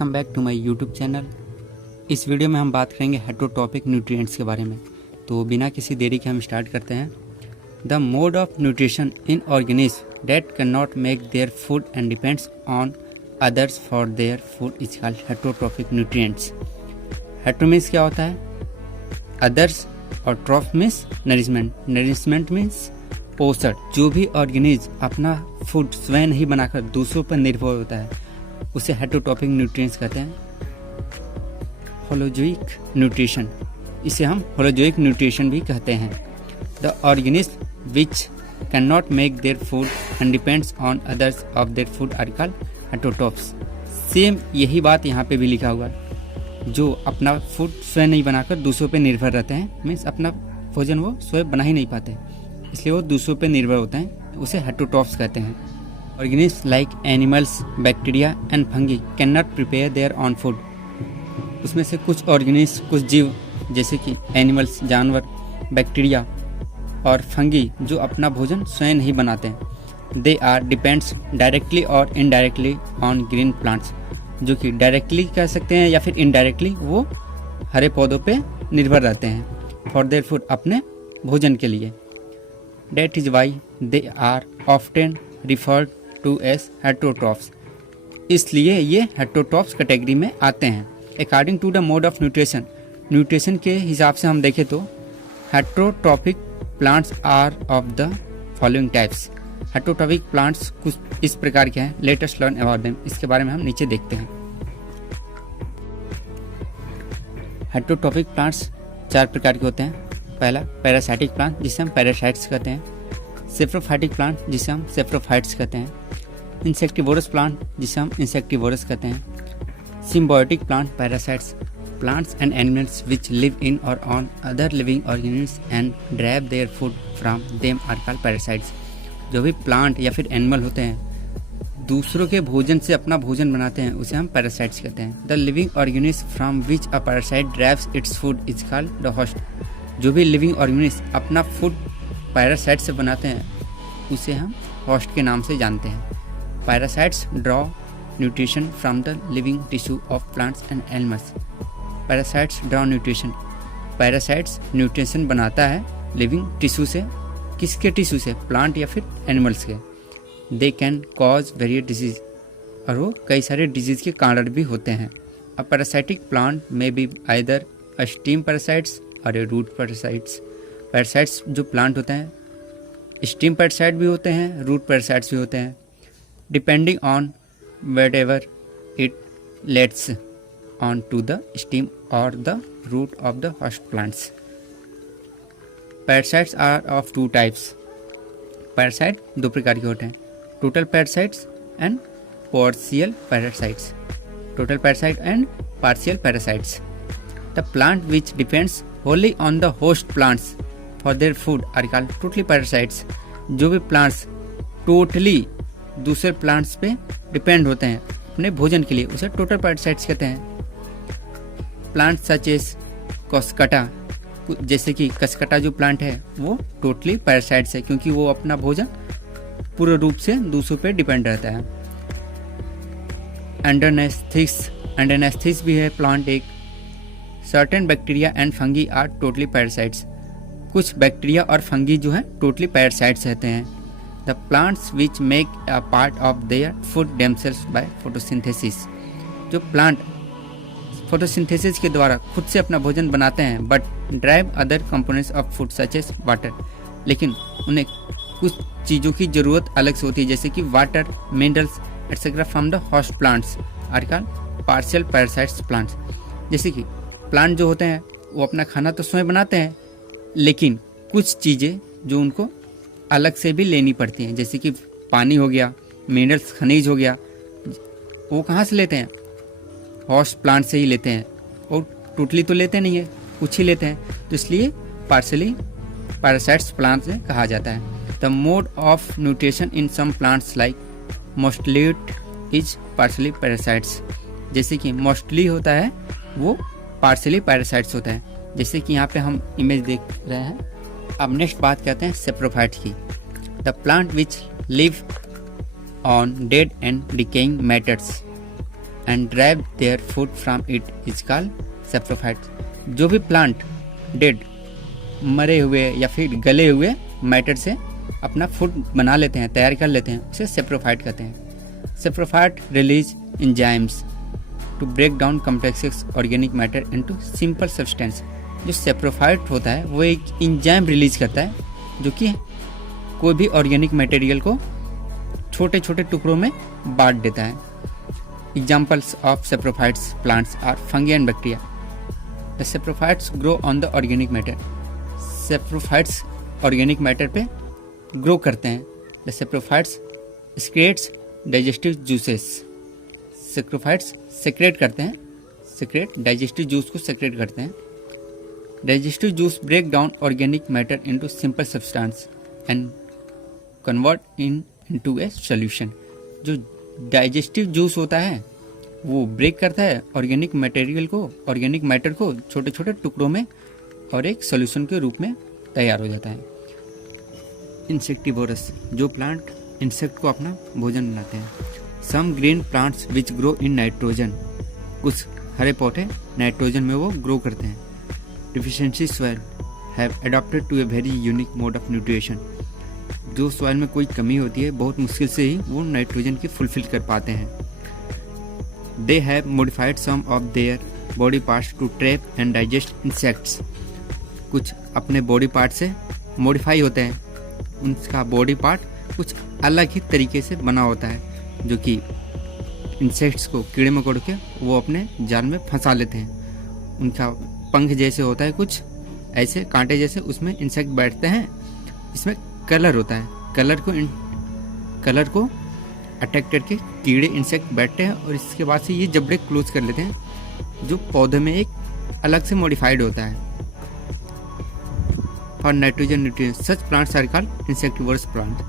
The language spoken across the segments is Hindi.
Welcome back to my YouTube channel. इस वीडियो में हम बात करेंगे हेटेरोट्रॉपिक न्यूट्रिएंट्स के बारे में। तो बिना किसी देरी के हम स्टार्ट करते हैं। The mode of nutrition in organism that can not make their food and depends on others for their food is called heterotrophic nutrients. Hetero means क्या होता है? अदर्स, और ट्रॉफ मीन्स नरिशमेंट। नरिशमेंट मीन्स पोषण। जो भी ऑर्गेनिज्म अपना फूड स्वयं नहीं बनाकर दूसरों पर निर्भर होता है उसे हेटेरोट्रॉपिक न्यूट्रिएंट्स कहते हैं। होलोजोइक न्यूट्रिशन, इसे हम होलोजोइक न्यूट्रिशन भी कहते हैं। The organism which can not make their food and depends on others of their food are called heterotrophs. Same यही बात यहाँ पे भी लिखा हुआ है। जो अपना फूड स्वयं नहीं बनाकर दूसरों पे निर्भर रहते हैं, मीन्स अपना भोजन वो स्वयं बना ही नहीं पाते, इसलिए वो दूसरों पे निर्भर होते हैं, उसे हेटेरोट्रॉप्स कहते हैं। Organism like animals, bacteria and fungi can not prepare their on food. उसमें से कुछ ऑर्गेनिज्म, कुछ जीव जैसे कि एनिमल्स जानवर, बैक्टीरिया और फंगी जो अपना भोजन स्वयं नहीं बनाते हैं। दे आर डिपेंड्स डायरेक्टली और इनडायरेक्टली ऑन ग्रीन प्लांट्स, जो कि डायरेक्टली कह सकते हैं या फिर इनडायरेक्टली वो हरे पौधों पे निर्भर रहते हैं फॉर देयर फूड, अपने भोजन के लिए। That is why they are often referred to as heterotrophs। इसलिए ये heterotrophs कैटेगरी में आते हैं। According to the mode of nutrition, nutrition के हिसाब से हम देखें तो heterotrophic plants are of the following types। heterotrophic plants कुछ इस प्रकार के हैं। Let us learn about them। इसके बारे में हम नीचे देखते हैं। heterotrophic plants 4 प्रकार के होते हैं। पहला पैरासाइटिक प्लांट, जिसे हम पैरासाइट्स कहते हैं। सेप्रोफाइटिक प्लांट, जिसे हम सेप्रोफाइट्स कहते हैं। इंसेक्टिवोरस प्लांट, जिसे हम इंसेक्टिवोरस कहते हैं। Symbiotic plant, parasites, plants and animals which live in or on other living organism and drive their food from them are called parasites. जो भी प्लांट या फिर एनिमल होते हैं दूसरों के भोजन से अपना भोजन बनाते हैं, उसे हम पैरासाइट्स कहते हैं। The living organism from which a parasite drives its food is called the host. जो भी लिविंग ऑर्गेनिज्म अपना फूड पैरासाइट से बनाते हैं उसे हम होस्ट के नाम से जानते हैं। Parasites draw nutrition from the living tissue of plants and animals. Parasites draw nutrition, parasites nutrition बनाता है लिविंग टिश्यू से। किसके टिश्यू से? प्लांट या फिर एनिमल्स के। They can cause various disease, और वो कई सारे डिजीज के कारण भी होते हैं। अ पैरासाइटिक प्लांट में be either a steam parasites और रूट पैरासाइट्स। पैरासाइट्स जो प्लांट होते हैं स्टीम पैरासाइट भी होते हैं, रूट पैरासाइट्स भी होते हैं, depending on whatever it lets on to the stem or the root of the host plants. Parasites are of 2 types. Parasite 2 प्रकार के होते हैं, total parasites and partial parasites. Total parasite and partial parasites. The plant which depends wholly on the host plants for their food are called totally parasites। जो भी प्लांट्स टोटली दूसरे प्लांट्स पे डिपेंड होते हैं अपने भोजन के लिए, उसे टोटल पैरासाइट्स कहते हैं। प्लांट सच एज कस्कटा, जैसे कि कसकटा जो प्लांट है वो टोटली पैरासाइट्स है, क्योंकि वो अपना भोजन पूर्ण रूप से दूसरों पे डिपेंड रहता है। एंडरनेस्थिस भी है प्लांट एक। Certain bacteria and fungi are totally parasites. कुछ बैक्टीरिया और फंगी जो है टोटली पैरासाइट्स रहते हैं। The plants which make a part of their food themselves by photosynthesis. जो प्लांट फोटोसिंथेसिस के द्वारा खुद से अपना भोजन बनाते हैं but drive other components of food such as water, लेकिन उन्हें कुछ चीज़ों की ज़रूरत अलग से होती है, जैसे कि water, minerals etcetera from the host plants are called partial parasites plants. जैसे कि प्लांट जो होते हैं वो अपना खाना तो स्वयं बनाते हैं, लेकिन कुछ चीज़ें जो उनको अलग से भी लेनी पड़ती हैं, जैसे कि पानी हो गया, मिनरल्स, खनिज हो गया, वो कहाँ से लेते हैं? होस्ट प्लांट से ही लेते हैं, और टोटली तो लेते नहीं है, कुछ ही लेते हैं, तो इसलिए पार्शियली पैरासाइट्स प्लांट से कहा जाता है। The mode of nutrition in some plants like mistletoe is partially parasites. जैसे कि मोस्टली होता है वो पार्शियली पैरासाइट्स होता है, जैसे कि यहाँ पे हम इमेज देख रहे हैं। अब नेक्स्ट बात करते हैं सेप्रोफाइट्स की। The plant which live on dead and decaying matters and drive their food from it is called saprophytes. जो भी प्लांट डेड, मरे हुए या फिर गले हुए मैटर से अपना फूड बना लेते हैं, तैयार कर लेते हैं, उसे सेप्रोफाइट कहते हैं। Saprophyte release enzymes to break down complex organic matter into simple substance. जो सेप्रोफाइट होता है वो एक एंजाइम रिलीज करता है जो कि कोई भी ऑर्गेनिक मटेरियल को छोटे छोटे टुकड़ों में बांट देता है। Examples of saprophytes plants are fungi and bacteria. The saprophytes grow on the organic matter. Saprophytes organic matter पे ग्रो करते हैं। The saprophytes secretes digestive juices. Saprophytes secrete करते हैं, सेक्रेट डाइजेस्टिव जूस को सेक्रेट करते हैं। Digestive juice break down organic matter into simple substance and convert into a solution. जो डाइजेस्टिव जूस होता है वो ब्रेक करता है ऑर्गेनिक मटेरियल को, ऑर्गेनिक मैटर को छोटे छोटे टुकड़ों में और एक सॉल्यूशन के रूप में तैयार हो जाता है। इंसेक्टिवोरस, जो प्लांट इंसेक्ट को अपना भोजन बनाते हैं। Some green plants which grow in nitrogen. कुछ हरे पौधे नाइट्रोजन में वो ग्रो करते हैं। Deficiency soil have adopted to a very unique mode of nutrition. जो सॉइल में कोई कमी होती है बहुत मुश्किल से ही वो नाइट्रोजन की फुलफिल कर पाते हैं। They have modified some of their body parts to trap and digest insects. कुछ अपने बॉडी पार्ट से मॉडिफाई होते हैं, उनका बॉडी पार्ट कुछ अलग ही तरीके से बना होता है जो कि इंसेक्ट्स को, कीड़े मकोड़े के वो अपने जाल में फंसा लेते हैं। उनका पंख जैसे होता है, कुछ ऐसे कांटे जैसे, उसमें इंसेक्ट बैठते हैं। इसमें कलर होता है, कलर को अटैक करके कीड़े इंसेक्ट बैठते हैं और इसके बाद से ये जबड़े क्लोज कर लेते हैं जो पौधे में एक अलग से मॉडिफाइड होता है। और nitrogen nutrients, such plants are called insectivorous plant.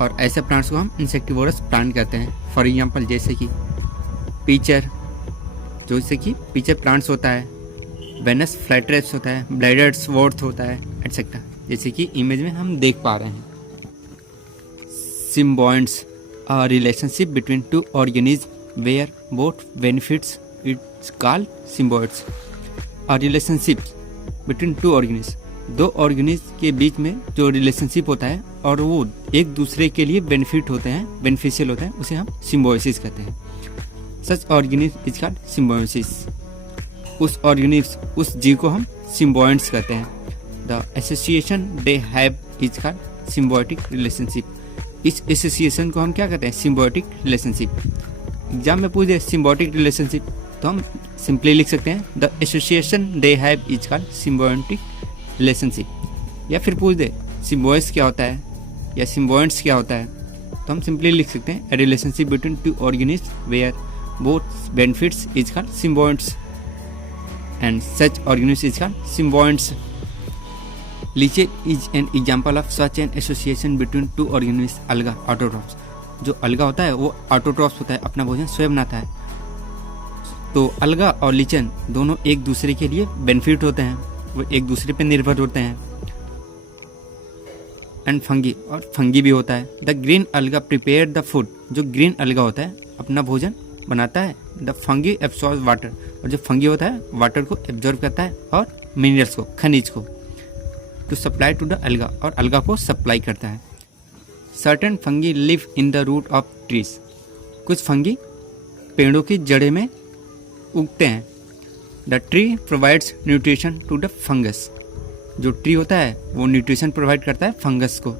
और ऐसे प्लांट्स को हम इंसेक्टिवोरस प्लांट कहते हैं। फॉर एग्जांपल जैसे कि पीचर, जैसे कि पीचर प्लांट्स होता है, वेनस फ्लाईट्रैप्स होता है, ब्लाइडर्स वॉर्थ होता है, एटसेट्रा, जैसे कि इमेज में हम देख पा रहे हैं। सिम्बायोंट्स, a relationship between two organisms where both benefits, it's called symbiotes. A relationship between two organisms, दो ऑर्गेनिज्म के बीच में जो रिलेशनशिप होता है और वो एक दूसरे के लिए बेनिफिट होते हैं, बेनिफिशियल होते हैं, उसे हम सिम्बायोसिस कहते हैं। सच ऑर्गेनिज्म इज कॉल्ड सिम्बायोसिस। उस ऑर्गेनिज्म, उस जीव को हम सिम्बायोंट्स कहते हैं। The association they have is called symbiotic relationship. इस एसोसिएशन को हम क्या कहते हैं? Symbiotic relationship. एग्जाम में पूछ दे सिम्बायोटिक रिलेशनशिप तो हम सिंपली लिख सकते हैं the association they have is called symbiotic relationship. या फिर पूछ दे सिम्बायोसिस क्या होता है या सिम्बायोंट्स क्या होता है तो हम सिंपली लिख सकते हैं a relationship between two organism where both benefits is called symbionts and such organism is called symbionts. Lichens is an example of such an association between two organism. Alga, autotrophs, जो अलगा होता है वो ऑटोट्रॉफ्स होता है, अपना भोजन स्वयं बनाता है। तो अलगा और लीचन दोनों एक दूसरे के लिए बेनिफिट होते हैं, वो एक दूसरे पे निर्भर होते हैं। एंड फंगी, और फंगी भी होता है। द ग्रीन अलगा प्रिपेयर द फूड। जो ग्रीन अलगा होता है अपना भोजन बनाता है। द फंगी एब्सॉर्ब वाटर, और जो फंगी होता है वाटर को एब्जॉर्ब करता है और मिनरल्स को, खनिज को, टू सप्लाई टू द अलगा, और अलगा को सप्लाई करता है। Certain fungi live in the root of trees. कुछ फंगी पेड़ों की जड़ें में उगते हैं। The tree provides nutrition to the fungus. जो ट्री होता है वो न्यूट्रिशन प्रोवाइड करता है फंगस को।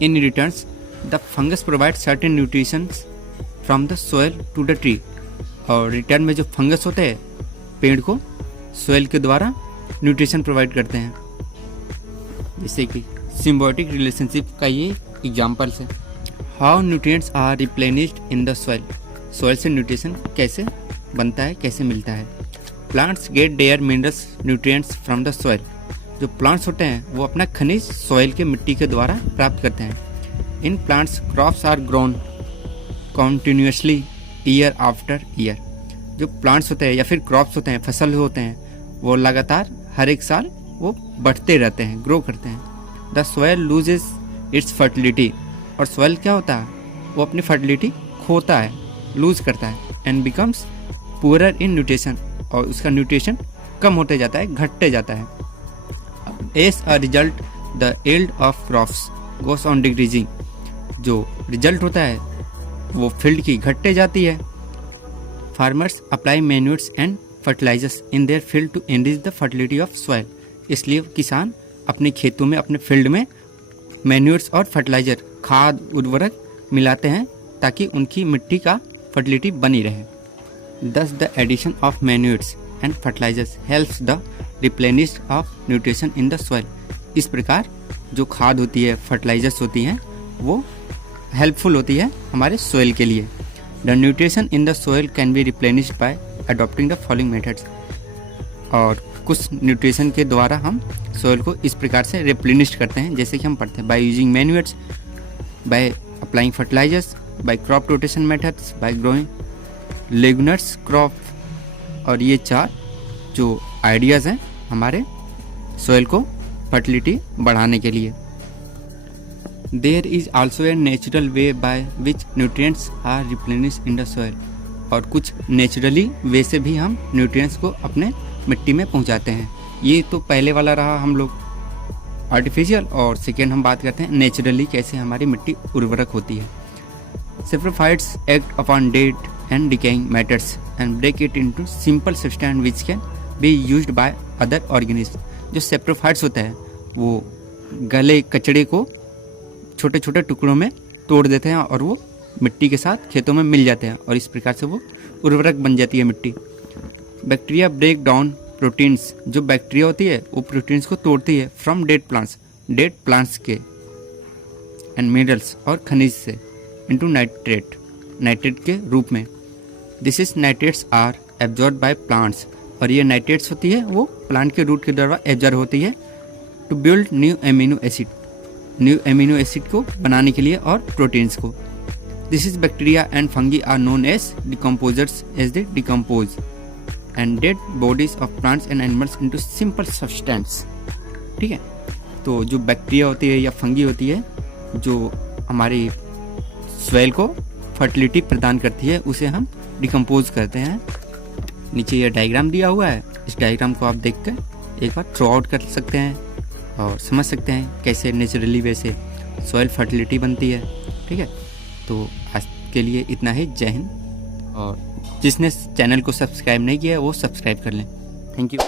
In returns the fungus provide certain nutrition from the soil to the tree. और रिटर्न में जो फंगस होते हैं पेड़ को सोयल के द्वारा न्यूट्रिशन प्रोवाइड करते हैं। जैसे कि सिम्बायोटिक रिलेशनशिप का ये एग्जाम्पल्स है। How nutrients are replenished in the soil. Soil से न्यूट्रिशन कैसे बनता है, कैसे मिलता है। Plants get their minerals nutrients from the soil. जो प्लांट्स होते हैं वो अपना खनिज सॉइल के मिट्टी के द्वारा प्राप्त करते हैं। In plants crops are grown continuously year after year. जो प्लांट्स होते हैं या फिर क्रॉप्स होते हैं, फसल होते हैं, वो लगातार हर एक साल वो बढ़ते रहते हैं, ग्रो करते हैं। The soil loses it's fertility. और सॉइल क्या होता है, वो अपनी फर्टिलिटी खोता है, लूज करता है। And becomes poorer in nutrition, और उसका न्यूट्रिशन कम होते जाता है, घटते जाता है। As a result the yield of crops goes on decreasing, जो रिजल्ट होता है वो फील्ड की घटते जाती है। Farmers apply manures and fertilizers in their field to increase the fertility of soil, इसलिए किसान अपने खेतों में, अपने फील्ड में मैन्यूर्स और फर्टिलाइजर, खाद उर्वरक मिलाते हैं ताकि उनकी मिट्टी का फर्टिलिटी बनी रहे। Thus the addition of manures and fertilizers helps the replenish of nutrition in the soil। इस प्रकार जो खाद होती है, फर्टिलाइजर्स होती हैं, वो हेल्पफुल होती है हमारे सोइल के लिए। The nutrition in the soil can be replenished by adopting the following methods। और कुछ न्यूट्रिशन के द्वारा हम सोइल को इस प्रकार से रिप्लेनिश करते हैं, जैसे कि हम पढ़ते हैं by using manures, by applying fertilisers, by crop rotation methods, by growing leguminous crop. और ये 4 जो आइडियाज़ हैं हमारे सोइल को फर्टिलिटी बढ़ाने के लिए। There is also a natural way by which nutrients are replenish in the soil, और कुछ नेचुरली वे से भी हम न्यूट्रिएंट्स को अपने मिट्टी में पहुंचाते हैं। ये तो पहले वाला रहा हम लोग आर्टिफिशियल, और सेकेंड हम बात करते हैं नेचुरली कैसे हमारी मिट्टी उर्वरक होती है। Saprophytes act upon dead and decaying matters and break it into simple substance which can be used by other organisms। जो सेप्रोफाइट्स होता है वो गले कचड़े को छोटे छोटे टुकड़ों में तोड़ देते हैं और वो मिट्टी के साथ खेतों में मिल जाते हैं, और इस प्रकार से वो उर्वरक बन जाती है मिट्टी। बैक्टीरिया ब्रेक डाउन प्रोटीन्स, जो बैक्टीरिया होती है वो प्रोटीन्स को तोड़ती है फ्रॉम डेड प्लांट्स के एंड मिनरल्स और खनिज से इनटू नाइट्रेट के रूप में। This is nitrates are absorb by plants, और ये नाइट्रेट्स होती है वो प्लांट के रूट के द्वारा एब्जॉर्ब होती है to build new amino acid को बनाने के लिए और प्रोटीन्स को। This is bacteria and fungi are known as decomposers as they decompose and dead bodies of plants and animals into simple substance. ठीक है, तो जो बैक्टीरिया होती है या फंगी होती है जो हमारी सॉइल को फर्टिलिटी प्रदान करती है, उसे हम डिकम्पोज करते हैं। नीचे ये डायग्राम दिया हुआ है, इस डायग्राम को आप देखकर एक बार थ्रो आउट कर सकते हैं और समझ सकते हैं कैसे नेचुरली वैसे सॉइल फर्टिलिटी बनती है। ठीक है, तो आज के लिए इतना ही। जय हिंद, और जिसने चैनल को सब्सक्राइब नहीं किया है वो सब्सक्राइब कर लें। Thank you.